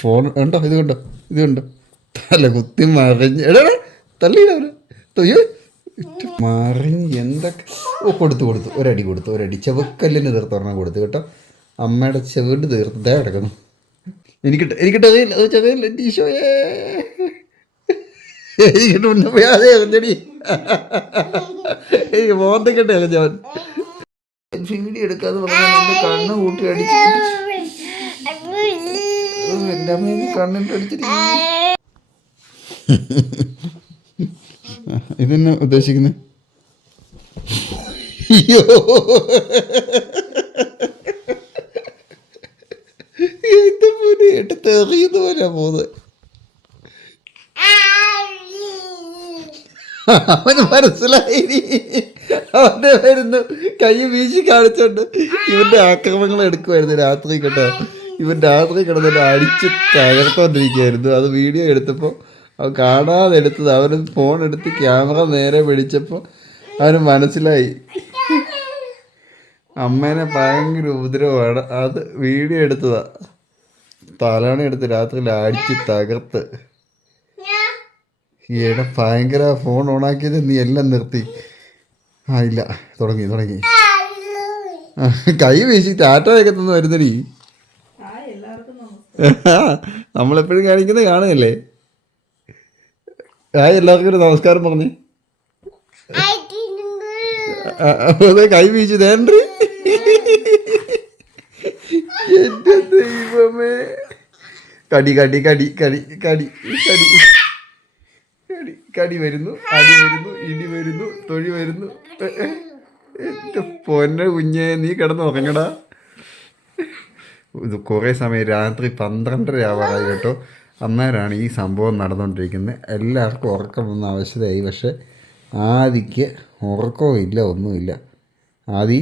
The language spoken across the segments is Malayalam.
ഫോൺ ഉണ്ടോ ഇത് കണ്ടോ? ഇത് കണ്ടോ? തല കുത്തി മറിഞ്ഞ്. എടാ തള്ളിയിടവര് തൊയ്യോ മറിഞ്ഞ് എന്തൊക്കെ? ഓ കൊടുത്തു കൊടുത്തു. ഒരടി കൊടുത്തു ഒരടി. ചെവക്കല്ലിന് തീർത്ത് പറഞ്ഞാൽ കൊടുത്തു കേട്ടോ. അമ്മയുടെ ചെവിട് തീർത്ത് ദേ കിടക്കുന്നു. എനിക്കിട്ട് എനിക്കിട്ട് അറിയില്ല. അത് ചെറിയില്ല ഈശോയേ എനിക്കിട്ട് മുന്നേ മോന്തക്കെട്ട് വീഡിയോ എടുക്കാന്ന് പറഞ്ഞാൽ കണ്ണ് കൂട്ടി അടിച്ച് ഇതെന്നെ ഉദ്ദേശിക്കുന്നു? അവന് മനസ്സിലായി. അവന്റെ വരുന്നു കൈ വീശി കാണിച്ചോണ്ട് ഇവന്റെ ആക്രമണങ്ങൾ എടുക്കുമായിരുന്നു രാത്രി കേട്ടോ. ഇവൻ രാത്രി കിടന്നിട്ട് അടിച്ച് തകർത്തോണ്ടിരിക്കുകയായിരുന്നു അത് വീഡിയോ എടുത്തപ്പോൾ അവൻ കാണാതെ എടുത്തത്. അവൻ ഫോൺ എടുത്ത് ക്യാമറ നേരെ പിടിച്ചപ്പോൾ അവന് മനസ്സിലായി. അമ്മേനെ ഭയങ്കര ഉപദ്രവമാണ്. അത് വീഡിയോ എടുത്തതാ. തലണ എടുത്ത് രാത്രി അടിച്ച് തകർത്ത്. ഈയിടെ ഭയങ്കര ഫോൺ ഓണാക്കിയത് നീ എല്ലാം നിർത്തി. ആ ഇല്ല തുടങ്ങി തുടങ്ങി. കൈ വീശി ടാറ്റ വെക്കത്തൊന്നും വരുന്നടി. നമ്മളെപ്പോഴും കാണിക്കുന്നത് കാണുകയല്ലേ? ആ എല്ലാവർക്കും ഒരു നമസ്കാരം പറഞ്ഞു. കൈ വീശു തേണ്ടി എന്റെ ദൈവമേ. കടി കടി കടി കടി കടി കടി. കടി കടി വരുന്നു അടി വരുന്നു ഇടി വരുന്നു തൊഴി വരുന്നു. എന്റെ പൊന്നെ കുഞ്ഞേ നീ കിടന്ന് ഉറങ്ങടാ. ഇത് കുറേ സമയം രാത്രി പന്ത്രണ്ടര ആവാറായി കേട്ടോ. അന്നേരമാണ് ഈ സംഭവം നടന്നുകൊണ്ടിരിക്കുന്നത് എല്ലാവർക്കും ഉറക്കം വന്ന അവശതയായി. പക്ഷേ ആദിക്ക് ഉറക്കവും ഇല്ല ഒന്നുമില്ല. ആദി?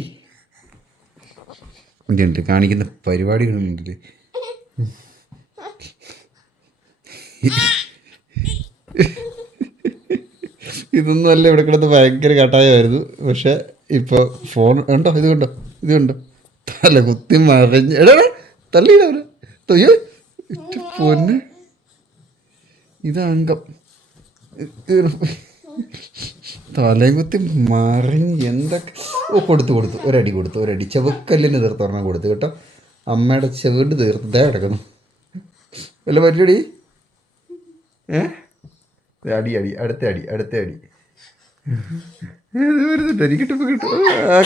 ഇതുണ്ട് കാണിക്കുന്ന പരിപാടികളുണ്ടല്ലേ ഇതൊന്നും അല്ല ഇവിടെ കിടന്ന് ഭയങ്കര കട്ടായമായിരുന്നു. പക്ഷെ ഇപ്പോൾ ഫോൺ ഉണ്ടോ ഇത് കണ്ടോ? തല കുത്തി മറിഞ്ഞ് എടാ! തൊയ്യോ ഇറ്റ് പൊന്ന്. ഇത് തലയും കുത്തി മറിഞ്ഞ് എന്തൊക്കെ. ഓ കൊടുത്തു കൊടുത്തു. ഒരടി കൊടുത്തു ഒരടി. ചെവക്കല്ലിന് തീർത്ത് ഒരെണ്ണം കൊടുത്തു കേട്ടോ. അമ്മയുടെ ചെവിട് തീർത്ത് ദേ കിടക്കുന്നു. വല്ല പറ്റടി ഏ? അടി അടി. അടുത്ത അടി അടുത്ത അടി. വരുന്നുണ്ട്? കിട്ടുമ്പോൾ കിട്ടും.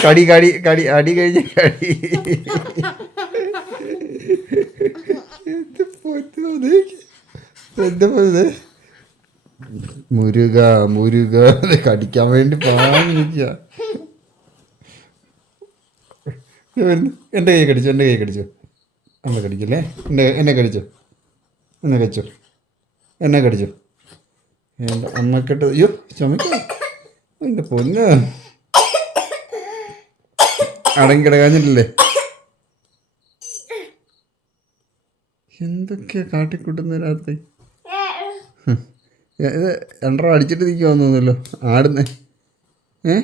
കടി കടി കടി. അടി കഴിഞ്ഞ കടി എന്ത് പൊന്നോ ദേ. എന്താ പോയത് മുരുക മുരുക. കടിക്കാൻ വേണ്ടി പാഞ്ഞിരിക്കുക എന്റെ കൈ കടിച്ചു എന്റെ കൈ കടിച്ചു. എന്നെ കടിക്കല്ലേ? എന്റെ എന്നെ കടിച്ചു? എന്നെ കടിച്ചു? എന്നെ കടിച്ചു? എന്റെ അമ്മക്കെട്ട് അയ്യോ ചുമക്ക. എന്റെ പൊന്ന്. അടങ്ങി കിടക്കാഞ്ഞിട്ടില്ലേ? എന്തൊക്കെയാ കാട്ടിക്കൂട്ടുന്ന രാത്രി? ഇത് രണ്ടര അടിച്ചിട്ട് നിൽക്കുവാന്ന് തോന്നുന്നല്ലോ ആടുന്നേ. ഏ?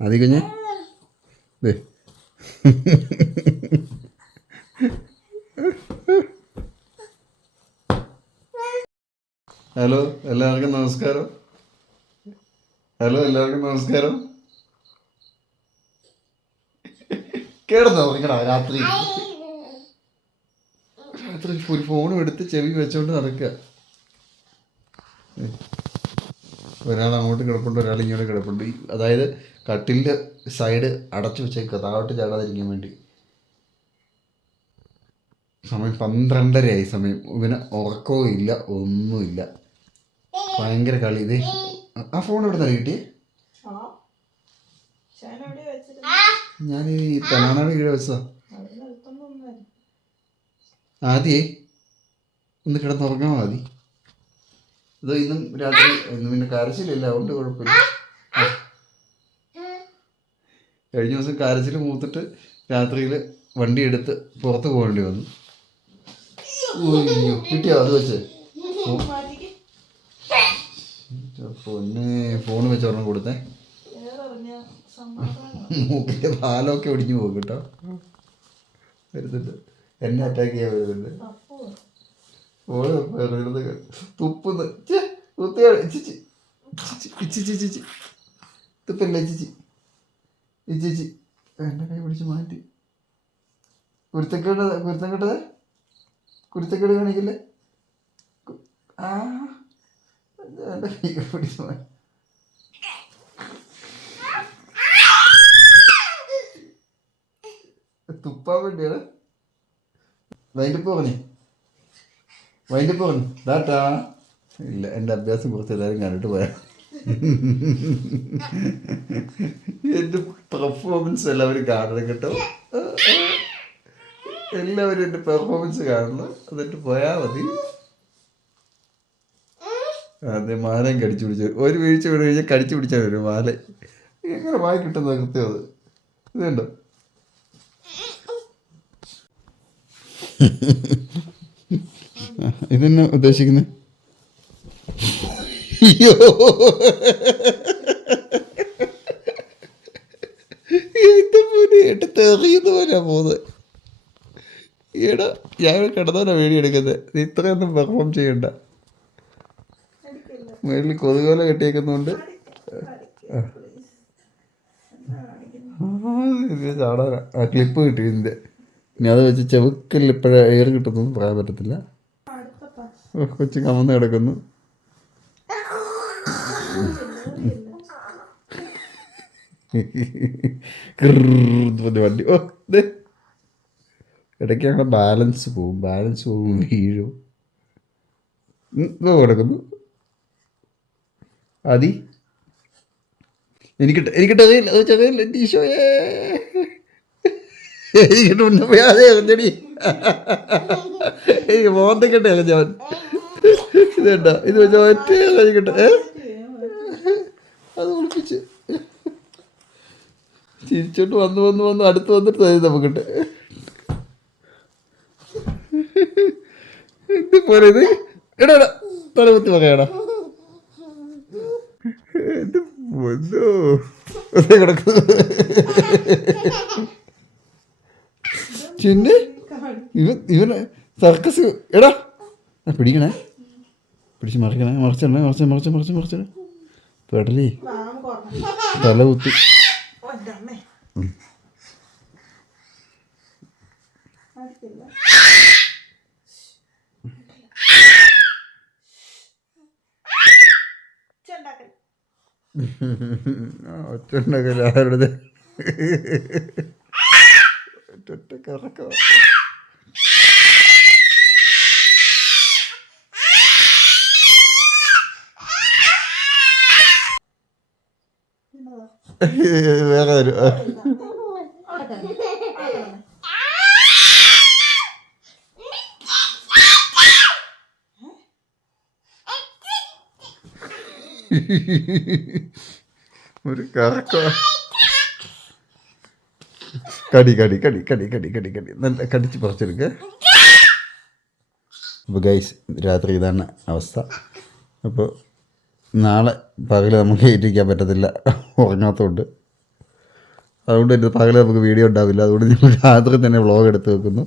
അതി കുഞ്ഞെ ഹലോ എല്ലാവർക്കും നമസ്കാരം. ഹലോ എല്ലാവർക്കും നമസ്കാരം. കേടുന്നോ നിങ്ങളാ രാത്രി? രാത്രി ഒരു ഫോണും എടുത്ത് ചെവി വെച്ചോണ്ട് നടക്കുക. ഒരാൾ അങ്ങോട്ട് കിടപ്പുണ്ട് ഒരാൾ ഇങ്ങോട്ട് കിടപ്പുണ്ട്. അതായത് കട്ടിലിന്റെ സൈഡ് അടച്ചു വെച്ചേക്കുക താഴോട്ട് ചാടാതിരിക്കാൻ വേണ്ടി. സമയം പന്ത്രണ്ടരയായി സമയം. ഇവന് ഉറക്കവും ഇല്ല ഒന്നുമില്ല. ഭയങ്കര കളി. ഇതേ ആ ഫോൺ എവിടെ നിന്ന് കിട്ടിയേ ഞാൻ ഈ തനാനാട് കീഴ വെച്ചതാ. ആദ്യേ ഒന്ന് കിടന്നുറങ്ങാൻ മതി. ഇത് ഇന്നും രാത്രി ഇന്ന് പിന്നെ കരച്ചിലില്ല അതുകൊണ്ട് കുഴപ്പമില്ല. കഴിഞ്ഞ ദിവസം കരച്ചിൽ മൂത്തിട്ട് രാത്രിയിൽ വണ്ടി എടുത്ത് പുറത്ത് പോകേണ്ടി വന്നു. ഓയ്യോ കിട്ടിയോ അത് വെച്ച്? പൊന്നെ ഫോൺ വെച്ച് ഒരെണ്ണം കൊടുത്തേ. മൂക്കിന്റെ പാലൊക്കെ ഒടിഞ്ഞു പോകും കേട്ടോ. വരുന്നുണ്ട്. എന്നെ അറ്റാക്ക് ചെയ്യാൻ വരുന്നുണ്ട്. വെറുതെ തുപ്പുന്ന്. വൃത്തികേട്. ചിച്ചി. ചിച്ചി, ചിച്ചി, ചിച്ചി, ചിച്ചി. തുപ്പല്ലേ ചിച്ചി ഈ ചേച്ചി കൈ പിടിച്ച് മാറ്റി. കുരുത്തക്കേട് കുരുത്തക്കേട്ടത് കുരുത്തക്കേട് കാണിക്കില്ലേ? ആ. എന്റെ കൈ പിടിച്ച് മാറ്റി തുപ്പാൻ വേണ്ടിയാണ്. വൈകിട്ട് പറഞ്ഞു. വൈകിട്ട് പറഞ്ഞു. ഡാറ്റാ ഇല്ല എന്റെ അഭ്യാസം കുറച്ച് എല്ലാവരും കണ്ടിട്ട് പോയാ. എന്റെ പെർഫോമൻസ് എല്ലാവരും കാണണം കേട്ടോ. എല്ലാവരും എന്റെ പെർഫോമൻസ് കാണണം. എന്നിട്ട് പോയാൽ മതി. അതെ മാലയും കടിച്ചു പിടിച്ചു. ഒരു വീഴ്ച വീട് കഴിഞ്ഞാൽ കടിച്ചു പിടിച്ചാൽ വരും മാല. എങ്ങനെ വായി കിട്ടുന്ന കൃത്യം അത്? ഇതുണ്ടോ? ഇതെന്നെ ഉദ്ദേശിക്കുന്നത് അയ്യോ. എന്റെ മോനെ എട്ട് തെറിയുന്ന പോലെയാ പോകുന്നത്. ഈടാ ഞാൻ കിടന്നോലാ വേടി എടുക്കുന്നത്. നീ ഇത്രയൊന്നും പെർഫോം ചെയ്യണ്ട. മേളിൽ കൊതുകോല ഇത് ചാടാനാ ആ ക്ലിപ്പ് കിട്ടി ഇനി അത് വെച്ച് ചെവുക്കലിൽ ഇപ്പോഴേ എയർ കിട്ടുന്നൊന്നും പറയാൻ പറ്റത്തില്ല. കൊച്ചു കമന്ന് കിടക്കുന്നു. വണ്ടി. ഓ ഇടയ്ക്ക് ബാലൻസ് പോവും. ബാലൻസ് പോവും വീഴും. കിടക്കുന്നു. അതി എനിക്കിട്ട് അറിയില്ല. അത് ചെറിയില്ല എന്റെ പോയി അതേ എറിഞ്ഞടി എനിക്ക് മോന്തക്കെട്ടെ എറിഞ്ഞവൻ ഇത് കണ്ടോ ഇത് വെച്ച ഒറ്റ ഏ? അത് ഒളിപ്പിച്ച് ചിരിച്ചോട്ട് വന്ന് വന്ന് വന്ന് അടുത്ത് വന്നിട്ട് തരും നമുക്കിട്ട് എന്ത് പോലെ ഇത്. എടാ എടാ തലകുത്തി പറയാടാ പൊന്നോ അതേ കിടക്കുന്നു ചിന്നെ ഇവൻ ഇവനെ സർക്കസ് എടാ. പിടിക്കണേ. പിടിച്ച് മറിക്കണേ. മറിച്ചിടണേ മറിച്ച് മറിച്ച് മറിച്ച് മറിച്ചിട പെടലേ. തല കുത്തി. ഒറ്റ ഉണ്ടാക്കില്ല ആരുടെ ഒറ്റ കറക്കം വേറെ വരും ഒരു കറക്ക കടി കടി കടി കടി കടി കടി കടി. നല്ല കടിച്ച് പറിച്ചെടുക്കുക അപ്പോൾ ഗൈസ് രാത്രി ഇതാണ് അവസ്ഥ. അപ്പോൾ നാളെ പകൽ നമുക്ക് ഏറ്റിരിക്കാൻ പറ്റത്തില്ല. ഉറങ്ങാത്തതുകൊണ്ട് അതുകൊണ്ട് എന്റെ പകൽ നമുക്ക് വീഡിയോ ഉണ്ടാവില്ല. അതുകൊണ്ട് ഞങ്ങൾ രാത്രി തന്നെ വ്ളോഗ് എടുത്ത് വെക്കുന്നു.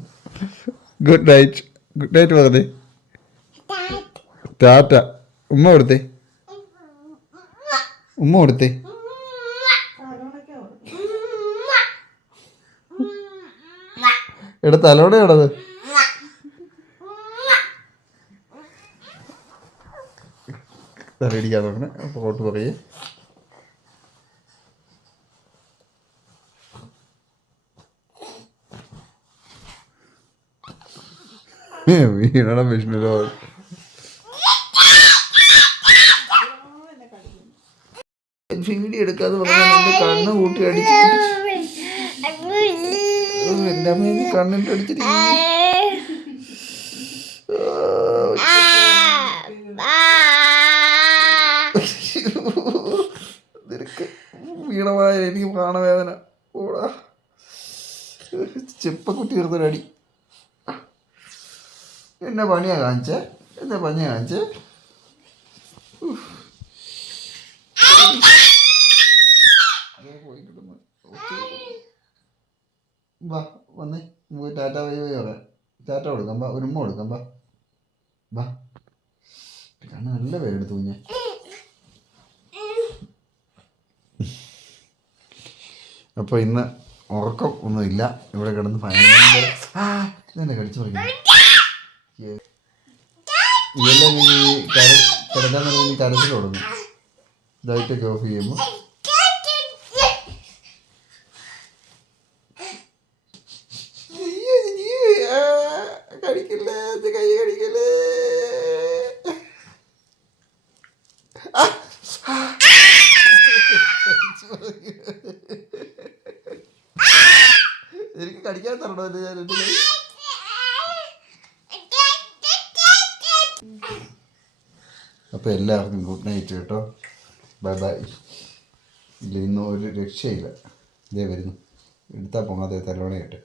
ഗുഡ് നൈറ്റ് ഗുഡ് നൈറ്റ് പറഞ്ഞേ. ടാറ്റ ഉമ്മ കൊടുത്തേ ഉമ്മ കൊടുത്തേ എടാ തലോടെയാണത് തലയിടിക്കാൻ നോക്കണേ പോട്ട് പറയേ. വീണണം വിഷ്ണുരോ. വീഡിയോ എടുക്കാതെ പറഞ്ഞാൽ കണ്ണ് കൂട്ടി അടിച്ച് അടിച്ചിരിക്കുന്നു നിനക്ക് വീണമായ എനിക്ക് പ്രാണവേദന. ഓടാ. ചെപ്പക്കുട്ടി അടി. എന്നെ പണിയാ കാണിച്ചേ. എന്നെ പണിയാ കാണിച്ചേ ഉഫ്. ദേ പോയി വാ വന്നേ നമുക്ക് ടാറ്റ വൈ വൈ പറയാം ടാറ്റ കൊടുക്കാം ബാ ഒരുമ്മ കൊടുക്കാം ബാ ബാ കണ്ണ് നല്ല പേരെടുത്തു കുഞ്ഞെ അപ്പോൾ ഇന്ന് ഉറക്കം ഒന്നുമില്ല ഇവിടെ കിടന്ന് ഭയങ്കര ഇതെന്നെ കടിച്ചു പറിക്കുന്നു ഇതെല്ലാം ഈ കര കിടക്കാൻ തുടങ്ങി കരച്ചിൽ തുടങ്ങും ലൈറ്റൊക്കെ ഓഫ് ചെയ്യുമ്പോൾ കടിക്കില്ലേ? കൈ കടിക്കല്ലേ? എനിക്ക് കടിക്കാൻ തരണോ എന്റെ ഞാൻ എന്റെ അപ്പൊ അപ്പോൾ എല്ലാവർക്കും ഗുഡ് നൈറ്റ് കേട്ടോ. Bye bye. ഇല്ല ഇന്നും ഒരു രക്ഷയില്ല. ഇതേ വരുന്നു. എടുത്താൽ പോകാതെ തലോണയായിട്ട്